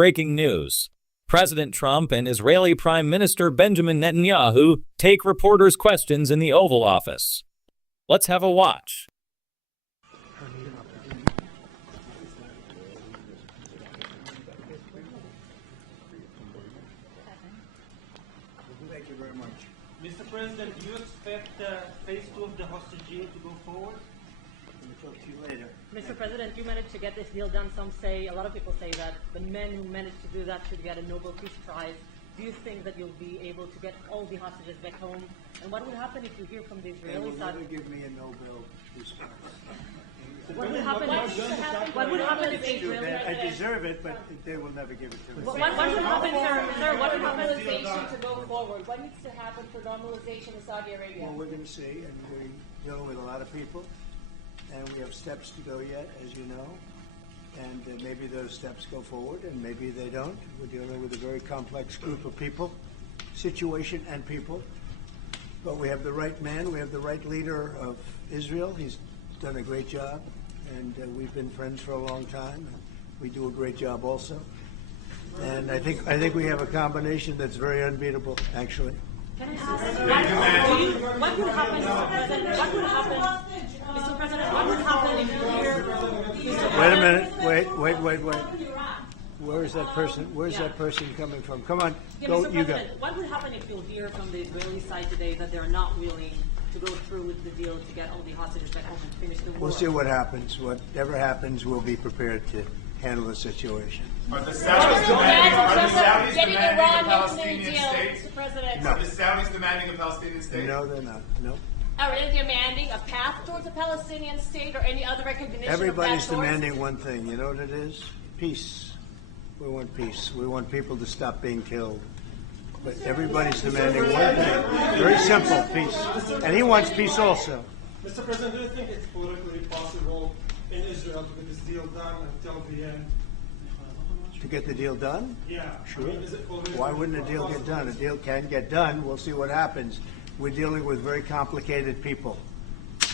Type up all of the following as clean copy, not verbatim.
Breaking news. President Trump and Israeli Prime Minister Benjamin Netanyahu take reporters' questions in the Oval Office. Let's have a watch. Thank you very much. Mr. President, do you expect phase 2 of the hostage deal to go forward? Let me talk to you later. Mr. President, you managed to get this deal done. A lot of people say that the men who managed to do that should get a Nobel Peace Prize. Do you think that you'll be able to get all the hostages back home? And what would happen if you hear from the Israeli side? They will never give me a Nobel Peace Prize. What would happen if Israel... I deserve it, but they will never give it to me. What would happen, sir? What would happen if Normalization to go forward? What needs to happen for normalization in Saudi Arabia? Well, we're going to see, and we're dealing with a lot of people, and we have steps to go yet, as you know, and maybe those steps go forward, and maybe they don't. We're dealing with a very complex group of people, situation and people, but we have the right man, we have the right leader of Israel. He's done a great job, and we've been friends for a long time, and we do a great job also. And I think we have a combination that's very unbeatable, actually. Can I ask, what would happen, Mr. President, what would happen if you hear... Wait a minute, wait. Where is that person? Where's that person coming from? Come on, go, Mr. you go. President, what would happen if you'll hear from the Israeli side today that they're not willing to go through with the deal to get all the hostages back home and finish the war? We'll see what happens. Whatever happens, we'll be prepared to handle the situation. Are the Saudis demanding a Palestinian state? Mr. President. No. Are the Saudis demanding a Palestinian state? No, they're not. No. Are they demanding a path towards a Palestinian state or any other recognition Everybody's of that demanding one thing. You know what it is? Peace. We want peace. We want people to stop being killed. But everybody's demanding one thing. Very simple, peace. And he wants peace also. Mr. President, do you think it's politically possible in Israel to get this deal done until the end? To get the deal done? Yeah. Sure. I mean, is it politically Why wouldn't a deal get done? A deal can get done. We'll see what happens. We're dealing with very complicated people.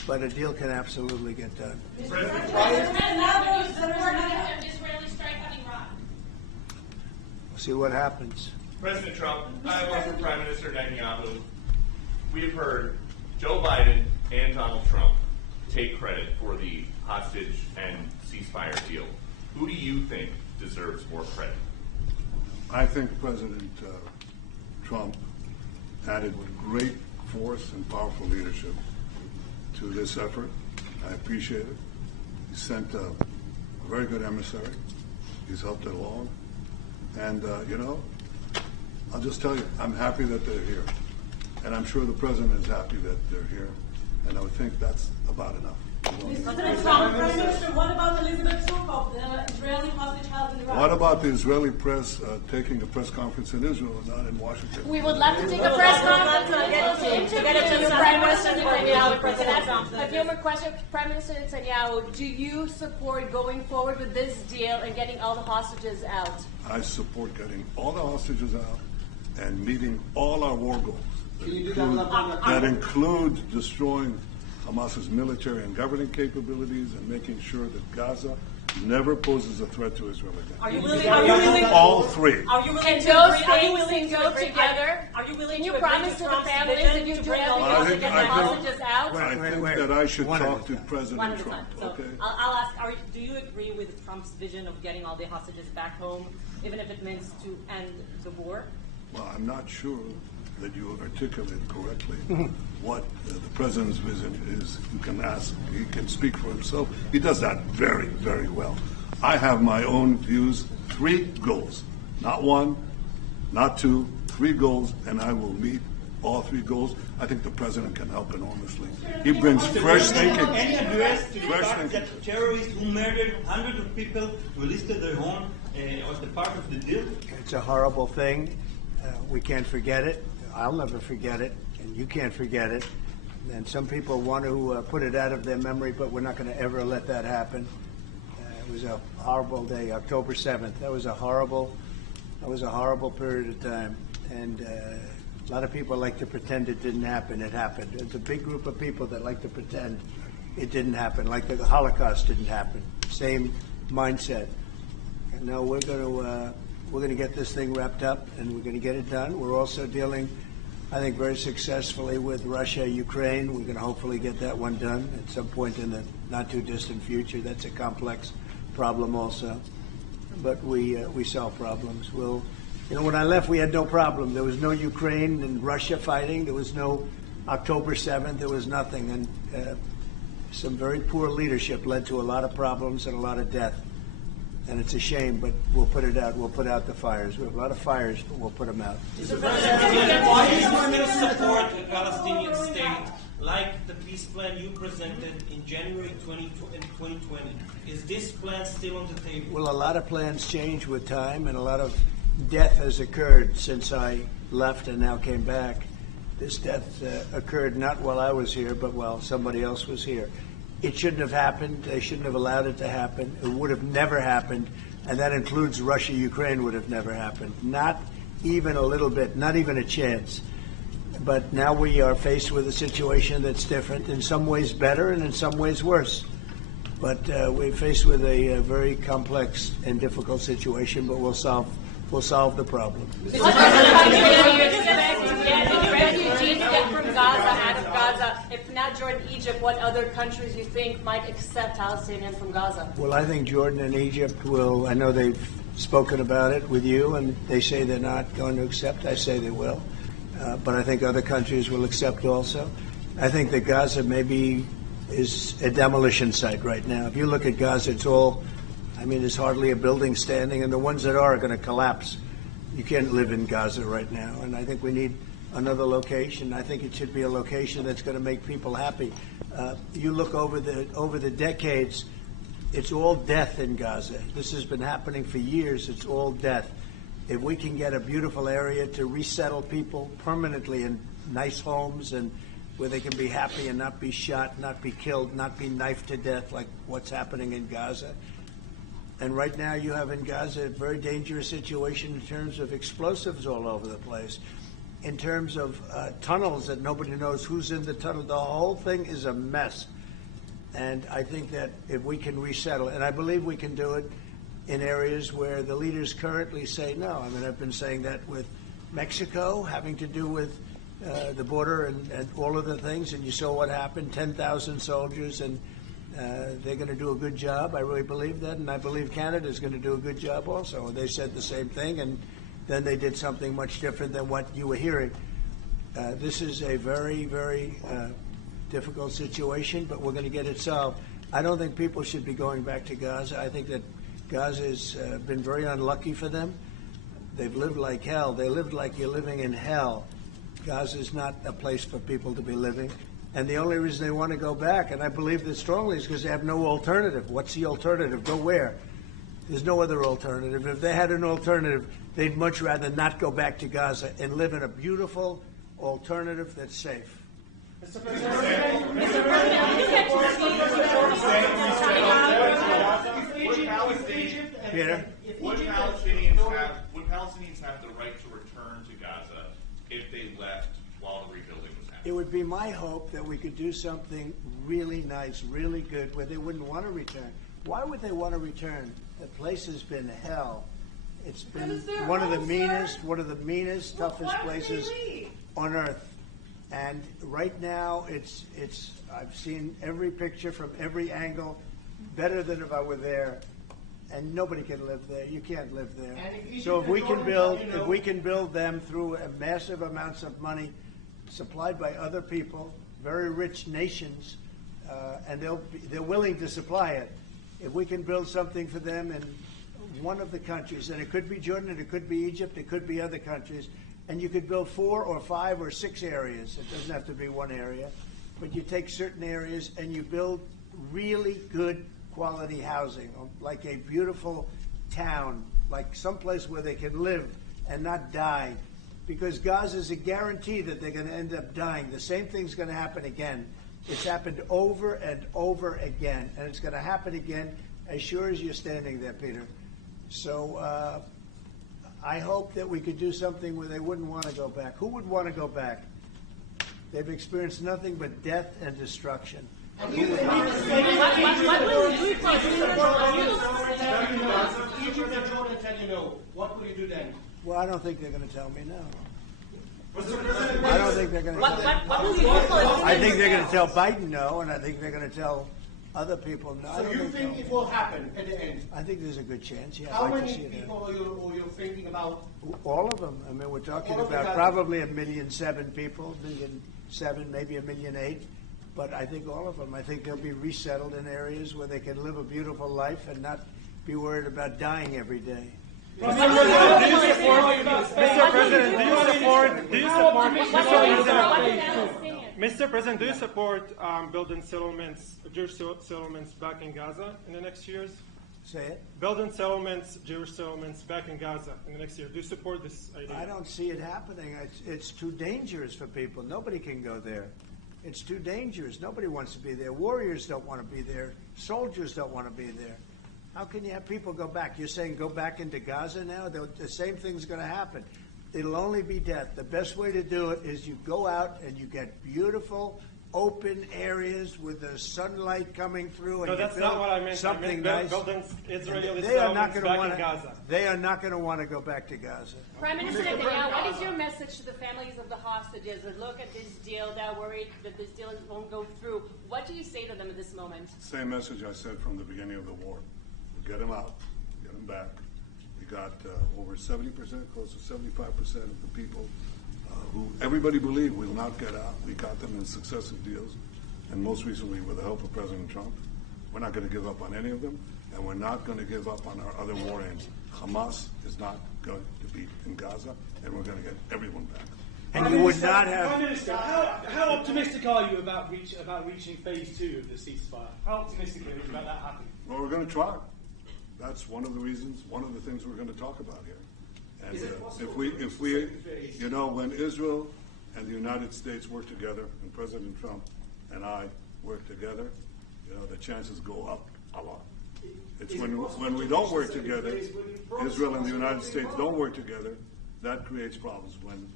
But a deal can absolutely get done. Israeli strike on Iran. We'll see what happens. President Trump, I work for Prime Minister Netanyahu. We have heard Joe Biden and Donald Trump take credit for the hostage and ceasefire deal. Who do you think deserves more credit? I think President Trump added great force and powerful leadership to this effort. I appreciate it. He sent a very good emissary. He's helped it along. And, I'll just tell you, I'm happy that they're here. And I'm sure the President is happy that they're here. And I would think that's about enough. President Trump, Prime Minister, what about Elizabeth Sukov, the Israeli hostage held in Iraq? What about the Israeli press taking a press conference in Israel and not in Washington? We would love to take a press conference and get it to Prime Minister Netanyahu. A few more questions. Prime Minister Netanyahu, do you support going forward with this deal and getting all the hostages out? I support getting all the hostages out and meeting all our war goals that include destroying Hamas's military and governing capabilities and making sure that Gaza never poses a threat to Israel again. are you willing All three. Are you willing And to those agree- are you things willing can to go agree- together? Are you willing Can you to agree promise to the Trump's families vision that you to do bring all the everything to think- get the I think- hostages out? Wait, I think wait. that I should One at a talk to time. President One at a Trump. time. So Okay. I'll ask, do you agree with Trump's vision of getting all the hostages back home, even if it means to end the war? Well, I'm not sure that you articulated correctly what the President's vision is. You can ask, he can speak for himself. He does that very, very well. I have my own views, 3 goals. Not 1, not 2, 3 goals, and I will meet all 3 goals. I think the President can help enormously. He brings fresh thinking. Any address to the Fresh fact thinking. that terrorists who murdered hundreds of people were listed their home as the part of the deal? It's a horrible thing. We can't forget it. I'll never forget it, and you can't forget it. And some people want to put it out of their memory, but we're not going to ever let that happen. It was a horrible day, October 7th. That was a horrible period of time. And a lot of people like to pretend it didn't happen. It happened. There's a big group of people that like to pretend it didn't happen, like the Holocaust didn't happen. Same mindset. And now we're going to we're going to get this thing wrapped up, and we're going to get it done. We're also dealing, I think, very successfully with Russia, Ukraine. We're going to hopefully get that one done at some point in the not too distant future. That's a complex problem also, but we solve problems. When I left, we had no problem. There was no Ukraine and Russia fighting. There was no October 7th. There was nothing, and some very poor leadership led to a lot of problems and a lot of death. And it's a shame, but we'll put it out. We'll put out the fires. We have a lot of fires, but we'll put them out. Why do you still support a Palestinian state like the peace plan you presented in January 2020? Is this plan still on the table? Well, a lot of plans change with time, and a lot of death has occurred since I left and now came back. This death occurred not while I was here, but while somebody else was here. It shouldn't have happened. They shouldn't have allowed it to happen. It would have never happened, and that includes Russia, Ukraine would have never happened. Not even a little bit, not even a chance. But now we are faced with a situation that's different, in some ways better and in some ways worse. But we're faced with a very complex and difficult situation, but we'll solve the problem. Refugees get from Gaza, out of Gaza. If not Jordan, Egypt, what other countries you think might accept Palestinians from Gaza? Well, I think Jordan and Egypt will. I know they've spoken about it with you, and they say they're not going to accept. I say they will. But I think other countries will accept also. I think that Gaza maybe is a demolition site right now. If you look at Gaza, there's hardly a building standing, and the ones that are going to collapse. You can't live in Gaza right now, and I think we need another location. I think it should be a location that's going to make people happy. You look over the decades, it's all death in Gaza. This has been happening for years. It's all death. If we can get a beautiful area to resettle people permanently in nice homes and where they can be happy and not be shot, not be killed, not be knifed to death like what's happening in Gaza. And right now you have in Gaza a very dangerous situation in terms of explosives all over the place, in terms of tunnels that nobody knows who's in the tunnel. The whole thing is a mess. And I think that if we can resettle, and I believe we can do it in areas where the leaders currently say no. I've been saying that with Mexico, having to do with the border and all of the things, and you saw what happened, 10,000 soldiers, and they're going to do a good job. I really believe that, and I believe Canada is going to do a good job also. They said the same thing, and then they did something much different than what you were hearing. This is a very, very difficult situation, but we're going to get it solved. I don't think people should be going back to Gaza. I think that Gaza has been very unlucky for them. They've lived like hell. They lived like you're living in hell. Gaza is not a place for people to be living. And the only reason they want to go back, and I believe this strongly, is because they have no alternative. What's the alternative? Go where? There's no other alternative. If they had an alternative, they'd much rather not go back to Gaza and live in a beautiful alternative that's safe. Mr. President, Peter? Would Palestinians have the right to return to Gaza if they left while the rebuilding was happening? It would be my hope that we could do something really nice, really good, where they wouldn't want to return. Why would they want to return? The place has been hell. It's been one of the meanest, toughest places on earth. And right now, I've seen every picture from every angle, better than if I were there. And nobody can live there. You can't live there. So if we can build them through massive amounts of money supplied by other people, very rich nations, and they're willing to supply it. If we can build something for them in one of the countries, and it could be Jordan, and it could be Egypt, it could be other countries, and you could build 4 or 5 or 6 areas. It doesn't have to be one area, but you take certain areas and you build really good quality housing, like a beautiful town, like someplace where they can live and not die. Because Gaza is a guarantee that they're going to end up dying. The same thing's going to happen again. It's happened over and over again, and it's going to happen again as sure as you're standing there, Peter. So I hope that we could do something where they wouldn't want to go back. Who would want to go back? They've experienced nothing but death and destruction. What will you do? Egypt and Jordan tell you no, what will you do then? Well, I don't think they're going to tell me no. Mr. President, I don't think they're going to tell me. What will you do for I think they're going to tell Biden no, and I think they're going to tell other people no. I so don't you think no. it will happen at the end? I think there's a good chance. Yeah, How I'd like to many see it people are you thinking about? happen. All of them. I mean, we're talking All of about them. probably 1,000,007 people, 1,000,007, maybe 1,000,008. But I think all of them. I think they'll be resettled in areas where they can live a beautiful life and not be worried about dying every day. Mr. President, do you support building settlements, Jewish settlements back in Gaza in the next years? Say it. Building settlements, Jewish settlements back in Gaza in the next year. Do you support this idea? I don't see it happening. It's too dangerous for people. Nobody can go there. It's too dangerous. Nobody wants to be there. Warriors don't want to be there. Soldiers don't want to be there. How can you have people go back? You're saying go back into Gaza now? The same thing's going to happen. It'll only be death. The best way to do it is you go out and you get beautiful, open areas with the sunlight coming through. And No, that's not what I meant. Something I nice. meant building Israeli They are not settlements going to back want in Gaza. They are not going to want to go back to Gaza. Prime Minister Netanyahu, what is your message to the families of the hostages that look at this deal, that are worried that this deal won't go through? What do you say to them at this moment? Same message I said from the beginning of the war. Get them out, get them back. We got over 70%, close to 75% of the people who everybody believed will not get out. We got them in successive deals, and most recently with the help of President Trump. We're not going to give up on any of them, and we're not going to give up on our other war aims. Hamas is not going to be in Gaza, and we're going to get everyone back. And you would not have. Prime Minister, how optimistic are you about reaching phase 2 of the ceasefire? How optimistic are you about that happening? Well, we're going to try. That's one of the reasons, one of the things we're going to talk about here. And if we, you know, when Israel and the United States work together, and President Trump and I work together, you know, the chances go up a lot. It's when we don't work together, Israel and the United States don't work together, that creates problems. When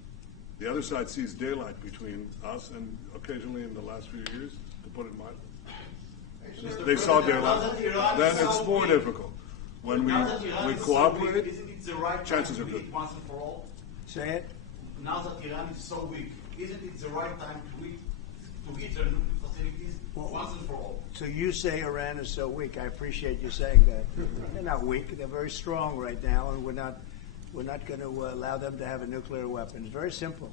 the other side sees daylight between us, and occasionally in the last few years, to put it mildly, they saw daylight, then it's more difficult. When we cooperate, isn't it the right chances time are to good. meet once and for all? Say it. Now that Iran is so weak, isn't it the right time to hit their nuclear facilities once and for all? So you say Iran is so weak. I appreciate you saying that. They're not weak. They're very strong right now, and we're not going to allow them to have a nuclear weapon. It's very simple.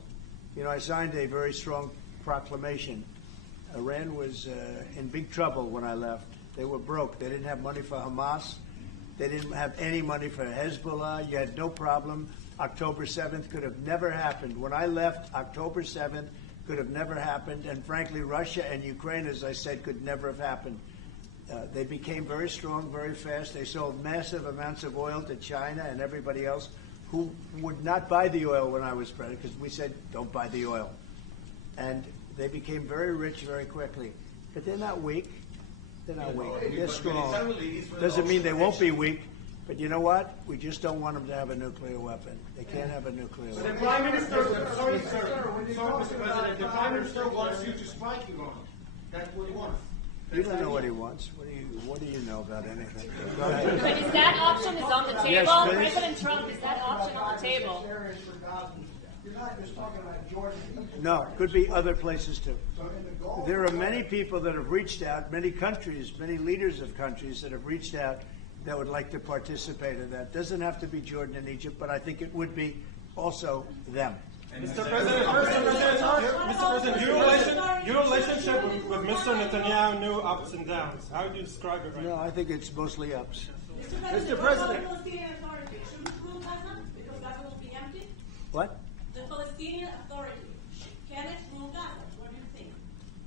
You know, I signed a very strong proclamation. Iran was in big trouble when I left. They were broke. They didn't have money for Hamas. They didn't have any money for Hezbollah. You had no problem. October 7th could have never happened. When I left, October 7th could have never happened. And frankly, Russia and Ukraine, as I said, could never have happened. They became very strong very fast. They sold massive amounts of oil to China and everybody else who would not buy the oil when I was president, because we said, don't buy the oil. And they became very rich very quickly. But they're not weak. They're not weak. They're strong. Doesn't mean they won't be weak. But you know what? We just don't want them to have a nuclear weapon. They can't have a nuclear The weapon. Prime Minister, sorry, Mr. President, the Prime Minister wants you to strike Iran. That's what he wants. You don't know what he wants. What do you know about anything? Go ahead. But is that option on the table? Yes, please. President Trump, is that option on the table? You're not just talking about Jordan. No, could be other places too. There are many people that have reached out, many countries, many leaders of countries that have reached out that would like to participate in that. Doesn't have to be Jordan and Egypt, but I think it would be also them. Mr. President, your relationship with Mr. Netanyahu knew ups and downs. How do you describe it right No, now? I think it's mostly ups. Mr. President. The Palestinian Authority should rule Gaza because Gaza will be empty. What? The Palestinian Authority, can it rule Gaza? What do you think?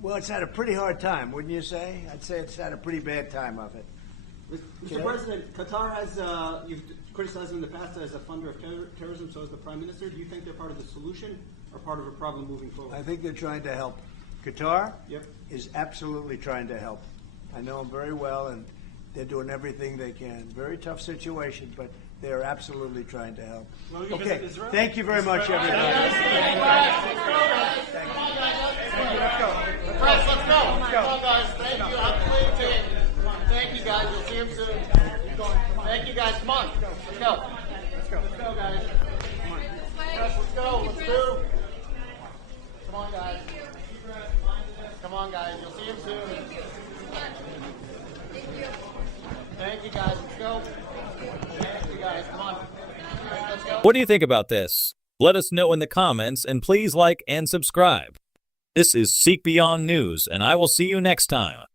Well, it's had a pretty hard time, wouldn't you say? I'd say it's had a pretty bad time of it. Mr. President, Qatar has, you've criticized them in the past as a funder of terrorism, so as the Prime Minister. Do you think they're part of the solution or part of a problem moving forward? I think they're trying to help. Qatar Yep. is absolutely trying to help. I know them very well, and they're doing everything they can. Very tough situation, but they are absolutely trying to help. Will you Okay, visit Israel? thank you very much, everybody. Press, let's go. Come on, guys. Thank you. I'm playing today. Thank you, guys. We'll see you soon. Thank you, guys. Come on. Let's go. Let's go. Let's go, guys. Come on. Yes, let's go. Let's do. Come on, guys. Come on, guys. You'll see him soon. Thank you, guys. Let's go. Thank you, guys. Come on. Let's go. What do you think about this? Let us know in the comments, and please like and subscribe. This is Seek Beyond News, and I will see you next time.